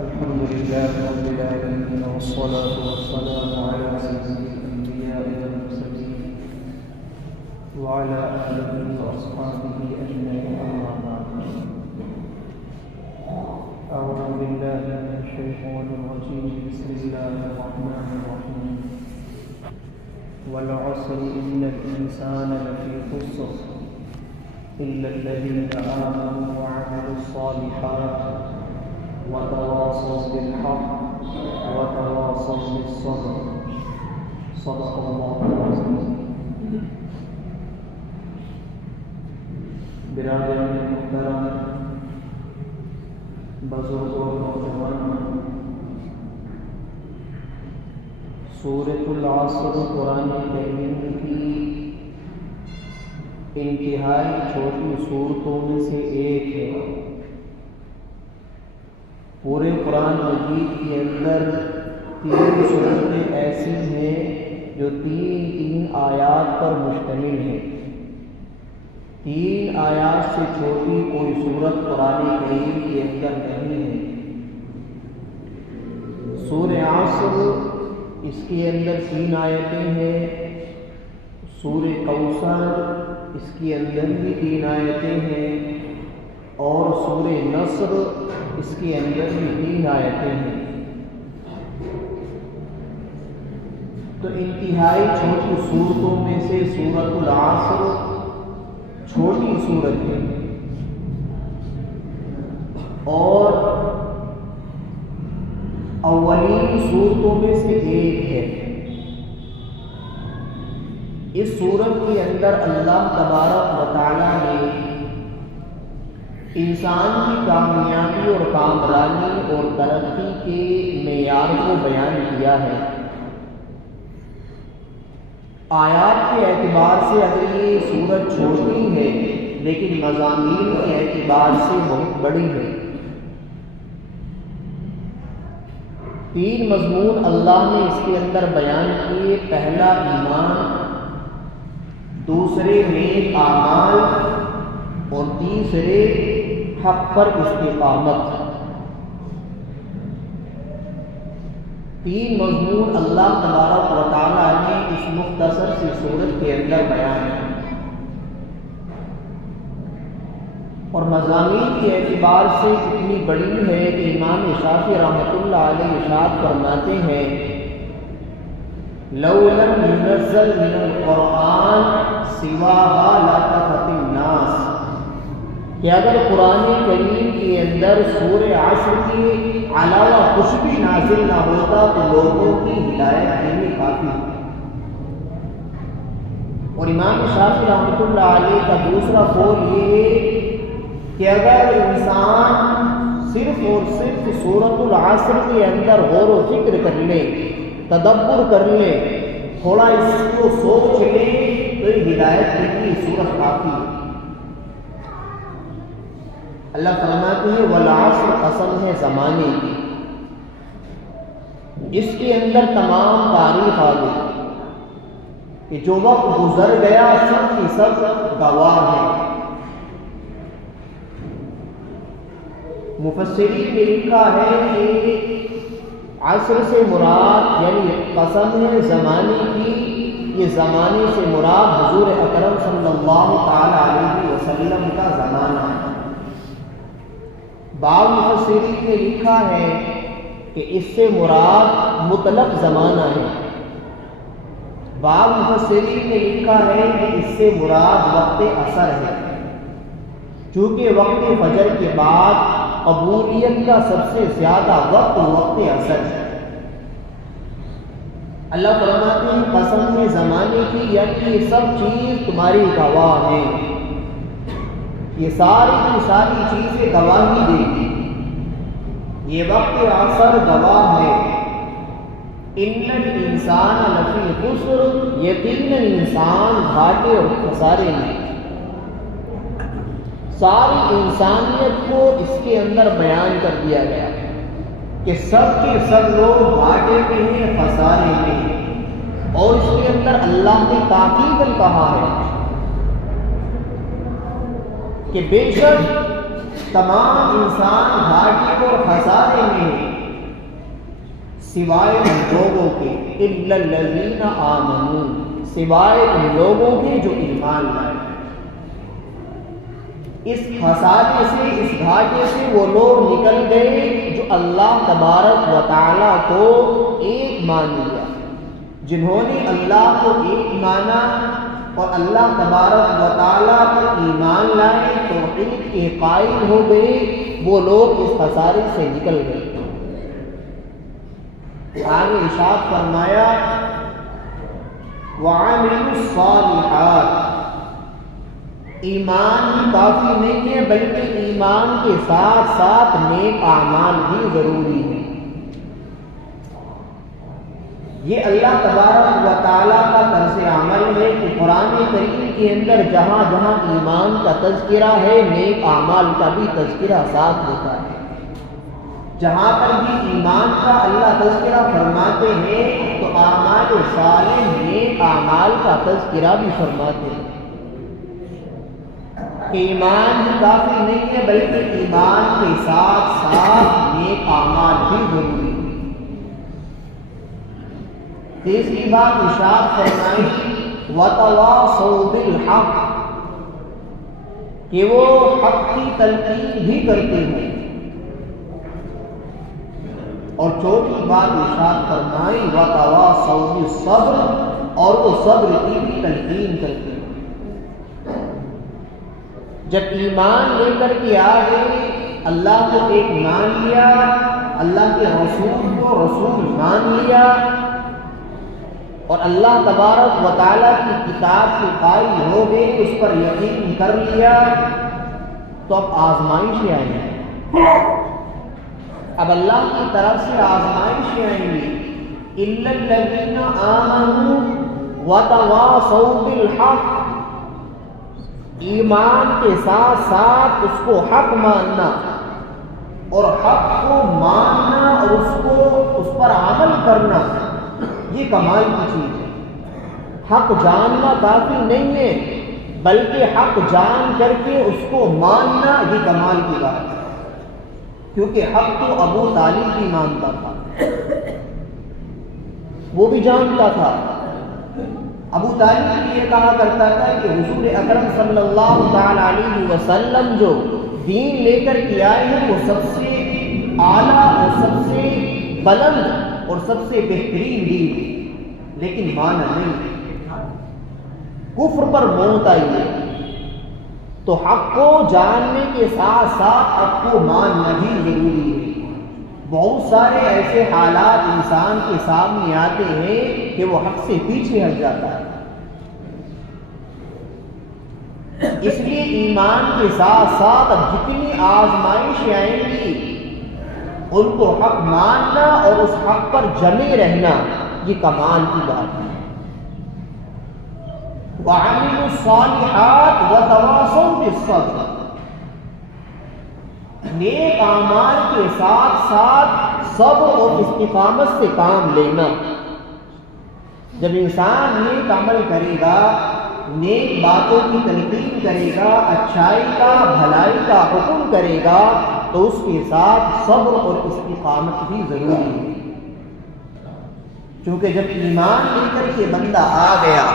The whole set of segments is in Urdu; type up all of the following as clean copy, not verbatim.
الحمد لله رب العالمين والصلاة والسلام على سيد الأنبياء والمرسلين وعلى آله وأصحابه أجمعين أما بعد أعوذ بالله من الشيطان الرجيم بسم الله الرحمن الرحيم والعصر إن الإنسان لفي خسر إلا الذين آمنوا وعملوا الصالحات وتواصوا بالحق وتواصوا بالصبر صدق الله العظيم. برادران محترم، بزرگوں اور نوجوانوں، سورۃ العصر قرآن کریم کی انتہائی چھوٹی صورتوں میں سے ایک ہے. پورے قرآن مجید کے اندر 3 صورتیں ایسی ہیں جو 3 آیات پر مشتمل ہیں. 3 آیات سے چھوٹی کوئی صورت قرآن کریم کے اندر نہیں ہے. سورہ عصر اس کے اندر 3 آیتیں ہیں. سورہ کوثر اس کے اندر بھی 3 آیتیں ہیں، اور سورہ نصر اس کے اندر بھی 3 آیتیں ہیں. تو انتہائی چھوٹی صورتوں میں سے سورۃ العصر چھوٹی صورت ہے، اور اولین صورتوں میں سے ایک ہے. اس صورت کے اندر اللہ تبارک و تعالی نے انسان کی کامیابی اور کامرانی اور ترقی کے معیار کو بیان کیا ہے. آیات کے اعتبار سے اگر یہ صورت چھوٹی ہے، لیکن مضامین کے اعتبار سے بہت بڑی ہے. 3 مضمون اللہ نے اس کے اندر بیان کیے. پہلا ایمان، دوسرے نیک اعمال، اور تیسرے حق پر استقامت. 3 مضمون اللہ تبارک و تعالی نے اس مختصر سی صورت کے اندر بیان کیا، اور مضامین کے اعتبار سے اتنی بڑی ہے کہ امام شافعی رحمۃ اللہ علیہ ارشاد فرماتے ہیں: لو لم ينزل من القرآن سواها لاتفت الناس، کہ اگر قرآن کریم کے اندر سورہ عصر کے علاوہ کچھ بھی نازل نہ ہوتا تو لوگوں کی ہدایت کے لیے کافی ہوتی. اور امام شافعی رحمۃ اللہ علیہ کا دوسرا قول یہ ہے کہ اگر انسان صرف اور صرف سورۃ العصر کے اندر غور و فکر کر لے، تدبر کر لے، تھوڑا اس کو سوچ لے، تو ہدایت کے لیے سورت کافی ہے. اللہ فرماتے ہیں والعصر، قسم ہے زمانے کی، اس کے اندر تمام تاریخ آ گئی کہ جو وقت گزر گیا سب کی سب گواہ ہے. مفسرین نے لکھا ہے کہ عصر سے مراد، یعنی قسم ہے زمانے کی، یہ زمانے سے مراد حضور اکرم صلی اللہ تعالی علیہ وسلم کا زمانہ ہے. بعض مفسرین نے لکھا ہے کہ اس سے مراد مطلق زمانہ ہے. بعض مفسرین نے لکھا ہے کہ اس سے مراد وقت عصر ہے، چونکہ وقت فجر کے بعد قبولیت کا سب سے زیادہ وقت عصر ہے. اللہ فرماتے ہیں قسم ہے زمانے کی، یعنی یہ سب چیز تمہاری گواہ ہے، یہ ساری کی ساری چیزیں گواہی دے گی. یہ وقت عصر گواہ ہے. ان الانسان لفی خسر، یقیناً انسان گھاٹے اور خسارے میں. ساری انسانیت کو اس کے اندر بیان کر دیا گیا کہ سب کے سب لوگ گھاٹے میں ہیں، خسارے میں ہیں. اور اس کے اندر اللہ نے تاکیداً کہا ہے کہ بے شک تمام انسان گھاٹے اور خسارے میں ہیں. سوائے ان لوگوں کے، الا الذین آمنوا، سوائے ان لوگوں کے جو ایمان لائے۔ اس خسارے سے، اس گھاٹے سے وہ لوگ نکل گئے جو اللہ تبارک و تعالیٰ کو ایک مان لیا، جنہوں نے اللہ کو ایک مانا اور اللہ تبارک و تعالیٰ پر ایمان لائے، توحید کے قائل ہو گئے، وہ لوگ اس خسارے سے نکل گئے۔ آگے ارشاد فرمایا وَعَمِلُوا الصَّالِحَاتِ، ایمان ہی کافی نہیں ہے بلکہ ایمان کے ساتھ ساتھ نیک اعمال بھی ضروری ہیں۔ یہ اللہ تبارک و تعالیٰ کا طرز عمل ہے کہ قرآن کریم کے اندر جہاں جہاں ایمان کا تذکرہ ہے، نیک اعمال کا بھی تذکرہ ساتھ ہوتا ہے۔ جہاں پر بھی ایمان کا اللہ تذکرہ فرماتے ہیں تو اعمال صالح، نیک اعمال کا تذکرہ بھی فرماتے ہیں۔ ایمان ہی کافی نہیں ہے بلکہ ایمان کے ساتھ ساتھ نیک اعمال بھی ضروری ہے۔ تیسری بات ارشاد فرمائی وَتَوَاصَوْا بِالْحَقِّ، کہ وہ حق کی تلقین بھی کرتے ہیں۔ اور چوتھی بات ارشاد فرمائی وَتَوَاصَوْا بِالصَّبْرِ، اور وہ صبر کی بھی تلقین کرتے ہیں۔ جب ایمان لے کر کے آگے اللہ کو ایک مان لیا، اللہ کے رسول کو رسول مان لیا، اور اللہ تبارک و تعالیٰ کی کتاب کے قائل ہو گئے، اس پر یقین کر لیا، تو اب آزمائشیں آئیں گی۔ اب اللہ کی طرف سے آزمائشیں آئیں گی۔ اِلَّا الَّذِينَ آمَنُوا وَتَوَاصَوْا بِالْحَقِّ، ایمان کے ساتھ ساتھ اس کو حق ماننا، اور حق کو ماننا اور اس پر عمل کرنا، یہ کمال کی چیز ہے۔ حق جاننا کافی نہیں ہے بلکہ حق جان کر کے اس کو ماننا یہ کمال کی بات ہے، کیونکہ حق تو ابو طالب بھی مانتا تھا، وہ بھی جانتا تھا۔ ابو طالب بھی یہ کہا کرتا تھا کہ حضور اکرم صلی اللہ تعالی علیہ وسلم جو دین لے کر کے آئے ہیں وہ سب سے اعلیٰ اور سب سے بلند اور سب سے بہترین دین، لیکن مانا نہیں، کفر پر موت آئی ہے۔ تو حق کو جاننے کے ساتھ ساتھ حق کو ماننا بھی ضروری ہے۔ بہت سارے ایسے حالات انسان کے سامنے آتے ہیں کہ وہ حق سے پیچھے ہٹ جاتا ہے۔ اس لیے ایمان کے ساتھ ساتھ اب جتنی آزمائشیں آئیں گی ان کو حق ماننا اور اس حق پر جمے رہنا یہ کمال کی بات ہے۔ وَعَمِلُوا الصَّالِحَاتِ وَتَوَاصَوْا بِالصَّبْرِ، نیک اعمال کے ساتھ ساتھ صبر اور استقامت سے کام لینا۔ جب انسان نیک عمل کرے گا، نیک باتوں کی تلقین کرے گا، اچھائی کا بھلائی کا حکم کرے گا، تو اس کے ساتھ صبر اور استقامت بھی ضروری ہے۔ چونکہ جب ایمان لے کر کے بندہ آ گیا،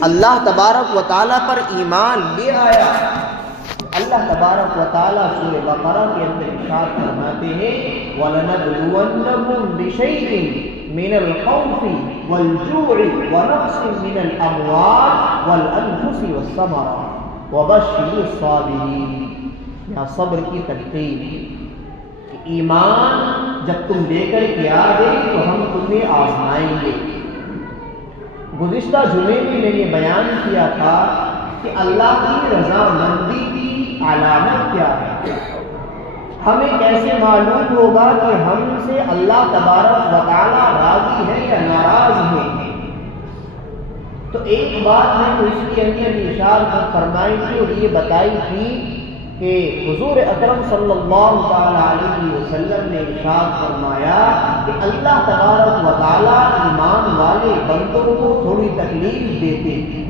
اللہ تبارک و تعالیٰ پر ایمان لے آیا، اللہ تبارک و تعالیٰ سورہ بقرہ کے اندر ارشاد فرماتے ہیں وَلَنَبْلُوَنَّكُمْ بِشَيْءٍ مِّنَ الْخَوْفِ وَالْجُوعِ وَنَقْصٍ مِّنَ الْأَمْوَالِ وَالْأَنفُسِ وَالثَّمَرَاتِ وَبَشِّرِ الصَّابِرِينَ۔ یہاں صبر کی تلقین کہ ایمان جب تم لے کر کے آ گئے تو ہم تمہیں آزمائیں گے۔ گزشتہ جمعے میں نے یہ بیان کیا تھا کہ اللہ کی رضامندی کی علامت کیا ہے۔ ہمیں کیسے معلوم ہوگا کہ ہم سے اللہ تبارک و تعالیٰ راضی ہے یا ناراض ہے؟ تو ایک بات میں تو اس کے اندر ارشاد فرمائی تھی اور یہ بتائی تھی کہ حضور اکرم صلی اللہ تعالی علیہ وسلم نے ارشاد فرمایا کہ اللہ تبارک و تعالیٰ ایمان والے بندوں کو تھوڑی تکلیف دیتے ہیں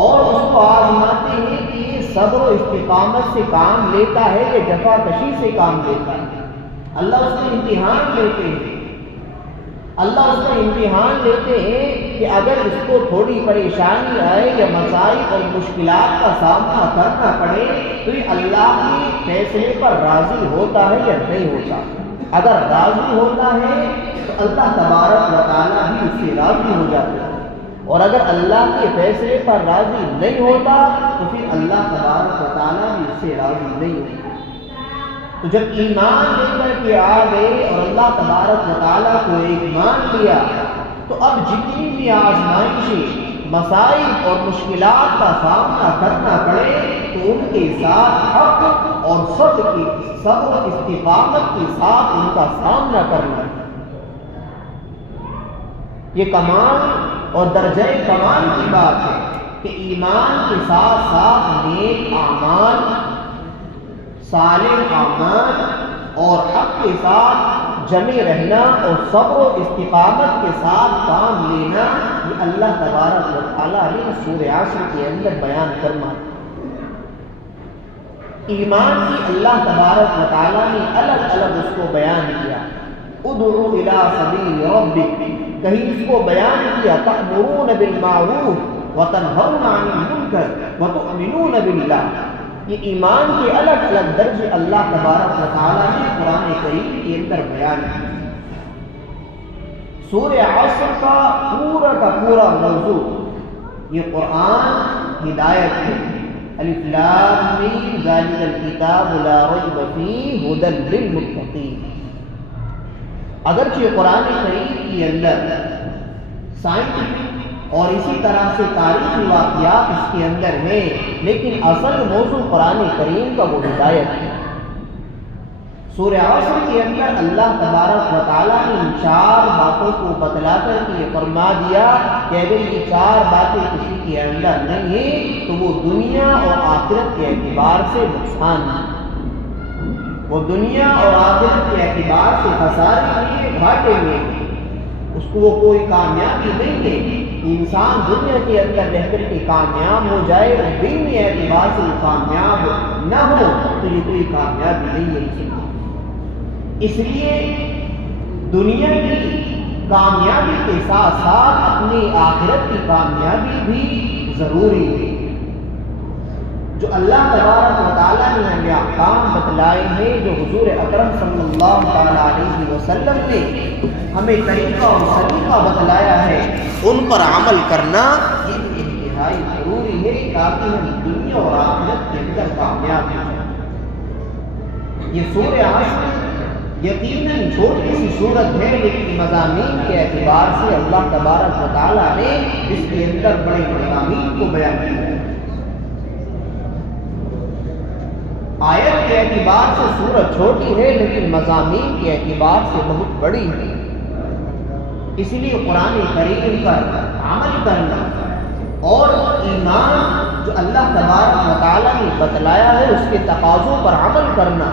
اور اس کو آزماتے ہیں کہ یہ صبر و استقامت سے کام لیتا ہے یا جفا کشی سے کام لیتا ہے۔ اللہ اس کے امتحان لیتے ہیں اللہ اس کا امتحان لیتے ہیں کہ اگر اس کو تھوڑی پریشانی آئے یا مسائل اور مشکلات کا سامنا کرنا پڑے تو یہ اللہ کے فیصلے پر راضی ہوتا ہے یا نہیں ہوتا۔ اگر راضی ہوتا ہے تو اللہ تبارک و تعالیٰ بھی اس سے راضی ہو جاتا ہے، اور اگر اللہ کے فیصلے پر راضی نہیں ہوتا تو پھر اللہ تبارک و تعالیٰ بھی اس سے راضی نہیں ہوتا۔ تو جب ایمان لے کر کے آ گئے اور اللہ تبارک و تعالیٰ کو ایک مان لیا تو اب جتنی بھی آزمائشیں، مسائل اور مشکلات کا سامنا کرنا پڑے تو ان کے ساتھ حق اور صبر و استقامت کے ساتھ ان کا سامنا کرنا۔ یہ کمال اور درجہ کمال کی بات ہے کہ ایمان کے ساتھ ساتھ نیک اعمال، صالح اعمال اور حق کے ساتھ جمع رہنا اور صبر و استقامت کے ساتھ کام لینا، یہ اللہ تبارک و تعالیٰ نے سورہ عصر کے اندر بیان فرمایا۔ ایمان کی اللہ تبارک و تعالیٰ نے الگ الگ اس کو بیان کیا۔ ادعو الی سبیل ربک، کہیں اس کو بیان کیا تأمرون بالمعروف وتنہون عن المنکر وتؤمنون باللہ۔ یہ ایمان کے الگ الگ درجے اللہ تبارک و تعالیٰ نے قرآن کریم کے اندر بیان کیا۔ سورہ عصر کا پورا موضوع یہ قرآن ہدایت ہے۔ الف لام میم ذالک الکتاب لا ریب فیہ ھدی للمتقین۔ اگرچہ قرآن کریم کے اندر سائنٹیفک اور اسی طرح سے تاریخی واقعات اس کے اندر ہیں، لیکن اصل موضوع قرآن کریم کا وہ ہدایت ہے۔ سورہ عصر کے اندر اللہ تبارک و تعالیٰ نے ان 4 باتوں کو بتلا کر کے فرما دیا کہ اگر یہ 4 باتیں کسی کے اندر نہیں ہیں تو وہ دنیا اور آخرت کے اعتبار سے نقصان ہے، وہ دنیا اور آخرت کے اعتبار سے خسارے میں، گھاٹے میں، اس کو وہ کوئی کامیابی نہیں ہے۔ انسان دنیا کے اندر رہ کر کے کامیاب ہو جائے اور دینی اعتبار سے کامیاب نہ ہو تو یہ کوئی کامیابی نہیں ہے۔ اس لیے دنیا کی کامیابی کے ساتھ ساتھ اپنی آخرت کی کامیابی بھی ضروری ہے۔ جو اللہ تبارک و تعالیٰ نے ہمیں احکام بتلائے ہیں، جو حضور اکرم صلی اللہ علیہ وسلم نے ہمیں طریقہ اور سلیقہ بتلایا ہے، ان پر عمل کرنا یہ انتہائی ضروری ہے تاکہ ہم دنیا اور آخرت کے اندر کامیاب ہوں۔ یہ سورہ عصر یقیناً چھوٹی سی صورت ہے، لیکن مضامین کے اعتبار سے اللہ تبارک و تعالیٰ نے اس کے اندر بڑے مضامین کو بیان کیا ہے۔ آیت کے اعتبار سے سورت چھوٹی ہے لیکن مضامین کے اعتبار سے بہت بڑی ہے۔ اس لیے قرآن کریم پر عمل کرنا اور ایمان جو اللہ تبارک و تعالیٰ نے بتلایا ہے اس کے تقاضوں پر عمل کرنا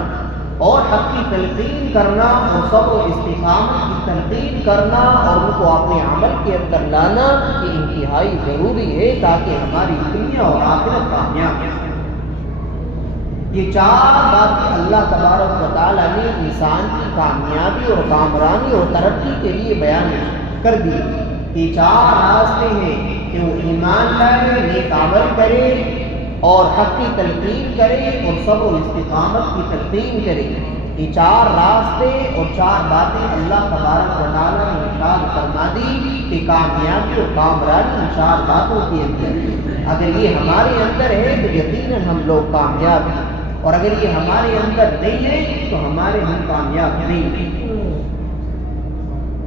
اور حق کی تلقین کرنا اور صبر و استقامت کی تلقین کرنا اور ان کو اپنے عمل کے اندر لانا یہ انتہائی ضروری ہے تاکہ ہماری دنیا اور آخرت کامیاب ہو۔ یہ 4 باتیں اللہ تبارک و تعالیٰ نے انسان کی کامیابی اور کامرانی اور ترقی کے لیے بیان کر دی۔ یہ 4 راستے ہیں کہ وہ ایمان لائے، نیک عمل کرے اور حق کی تلقین کرے اور صبر و استقامت کی تلقین کرے۔ یہ 4 راستے اور 4 باتیں اللہ تبارک و تعالیٰ نے ارشاد فرما دی کہ کامیابی اور کامرانی ان 4 باتوں کے اندر اگر یہ ہمارے اندر ہے تو یقیناً ہم لوگ کامیاب ہیں، اور اگر یہ ہمارے اندر نہیں ہے تو ہم کامیاب نہیں ہیں۔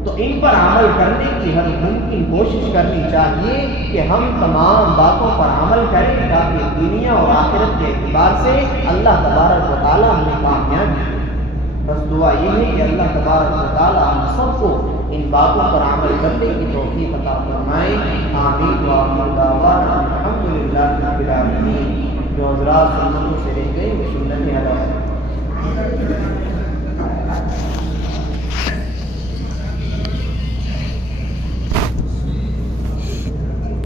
تو ان پر عمل کرنے کی ہر ممکن کوشش کرنی چاہیے کہ ہم تمام باتوں پر عمل کریں تاکہ دنیا اور آخرت کے اعتبار سے اللہ تبارک و تعالیٰ ہمیں کامیاب کرے۔ بس دعا یہ ہے کہ اللہ تبارک و تعالیٰ ہم سب کو ان باتوں پر عمل کرنے کی توفیق عطا فرمائے۔ آمین وآخر دعوانا الحمدللہ رب العالمین۔ جو حضرات سنتوں سے رہ گئے وہ سنت ادا